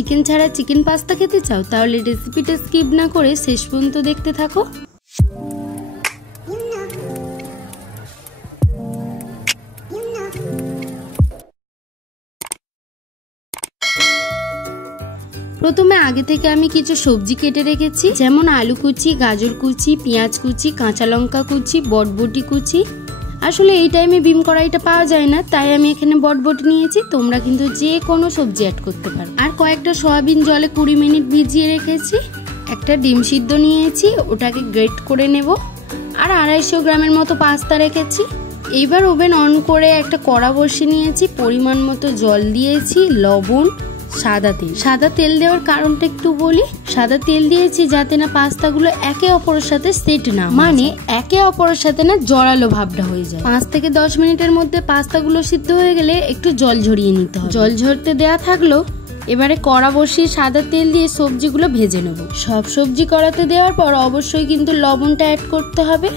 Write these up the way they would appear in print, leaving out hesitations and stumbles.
Chicken ছাড়া chicken pasta খেতে চাও তাহলে রেসিপিটা স্কিপ না করে শেষ পর্যন্ত দেখতে থাকো। প্রথমে আগে থেকে আমি কিছু সবজি কেটে রেখেছি, যেমন আলু কুচি, গাজর কুচি, পেঁয়াজ কুচি, কাঁচা লঙ্কা কুচি, বটবটি কুচি। আসলে এই টাইমে বিম কড়াইটা পাওয়া যায় না, তাই আমি এখানে বটবটি নিয়েছি। তোমরা কিন্তু যে কোনো সবজি অ্যাড করতে পারো। আর কয়েকটা সয়াবিন জলে 20 মিনিট ভিজিয়ে রেখেছি। একটা ডিম সিদ্ধ নিয়েছি, ওটাকে গ্রেট করে নেব। আর 250 গ্রামের মতো পাস্তা রেখেছি। এইবার ওভেন অন করে একটা কড়া বসিয়ে নিয়েছি, পরিমাণ মতো জল দিয়েছি, লবণ, সাদা তেল দেওয়ার কারণটা একটু বলি। সাদা তেল দিয়েছি যাতে না পাস্তাগুলো একে অপরের সাথে সেট না, মানে একে অপরের সাথে না জড়ালো ভাবটা হয়ে যায়। 5 থেকে 10 মিনিটের মধ্যে পাস্তাগুলো সিদ্ধ হয়ে গেলে একটু জল ঝরিয়ে নিতে হবে। জল ঝরতে দেওয়া থাকলো। এবারে কড়া বসিয়ে সাদা তেল দিয়ে সবজিগুলো ভেজে নেব। সব সবজি কড়াতে দেওয়ার পর অবশ্যই কিন্তু লবণটা অ্যাড করতে হবে।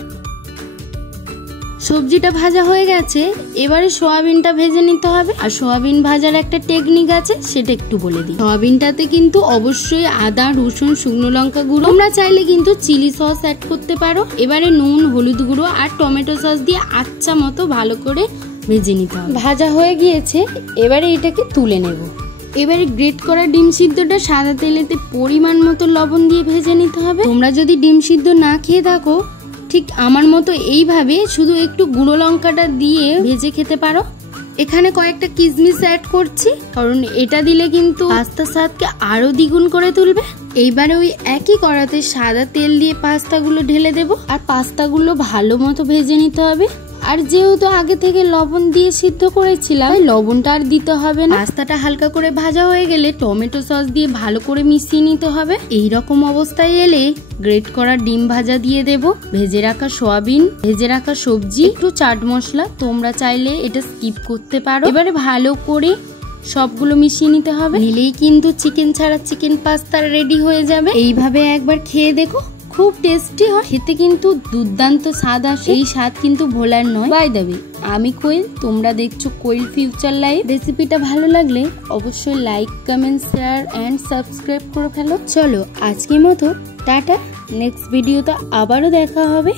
সবজিটা ভাজা হয়ে গেছে, এবারে সোয়াবিনটা ভেজে নিতে হবে। আর সোয়াবিন ভাজার একটা টেকনিক আছে, সেটা একটু বলে দিই। সোয়াবিনটাতে কিন্তু অবশ্যই আদা, রসুন, শুকনো লঙ্কা গুঁড়ো, তোমরা চাইলে কিন্তু চিলি সস অ্যাড করতে পারো। এবারে নুন, হলুদ গুঁড়ো আর টমেটো সস দিয়ে আচ্ছা মতো ভালো করে ভেজে নিতে হবে। ভাজা হয়ে গিয়েছে, এবারে এটাকে তুলে নেব। এবারে গ্রেট করা ডিম সিদ্ধটা সাদা তেলেতে পরিমাণ মতো লবণ দিয়ে ভেজে নিতে হবে। তোমরা যদি ডিম সিদ্ধ না খেয়ে থাকো, ঠিক আমার মতো এইভাবে শুধু একটু গুঁড়ো লঙ্কাটা দিয়ে ভেজে খেতে পারো। এখানে কয়েকটা কিশমিশ অ্যাড করছি, কারণ এটা দিলে কিন্তু পাস্তার স্বাদকে আরো দ্বিগুণ করে তুলবে। এইবারে ওই একই কড়াতে সাদা তেল দিয়ে পাস্তাগুলো ঢেলে দেব। আর পাস্তাগুলো ভালো মতো ভেজে নিতে হবে। আর যেহেতু আগে থেকে লবণ দিয়ে সিদ্ধ করেছিলাম, লবণটা আর দিতে হবে না। পাস্তাটা হালকা করে ভাজা হয়ে গেলে টমেটো সস দিয়ে ভালো করে মিশিয়ে নিতে হবে। এই রকম অবস্থায় এলে গ্রেট করা ডিম ভাজা দিয়ে দেব, ভেজে রাখা সোয়াবিন, ভেজে রাখা সবজি, একটু চাট মশলা। তোমরা চাইলে এটা স্কিপ করতে পারো। এবারে ভালো করে সবগুলো মিশিয়ে নিতে হবে। নিলেই কিন্তু চিকেন ছাড়া চিকেন পাস্তা রেডি হয়ে যাবে। এইভাবে একবার খেয়ে দেখো, খুব টেস্টি হয় খেতে, কিন্তু দুর্দান্ত স্বাদ আসে। এই স্বাদ কিন্তু ভোলার নয়। বাই দ্য ওয়ে, আমি কোয়েল, তোমরা দেখছো কোয়েল ফিউচার লাইফ। রেসিপিটা ভালো লাগলে অবশ্যই like, comment, share and subscribe করে ফেলো। চলো আজকের মতো টাটা, নেক্সট ভিডিওতে আবারও দেখা হবে।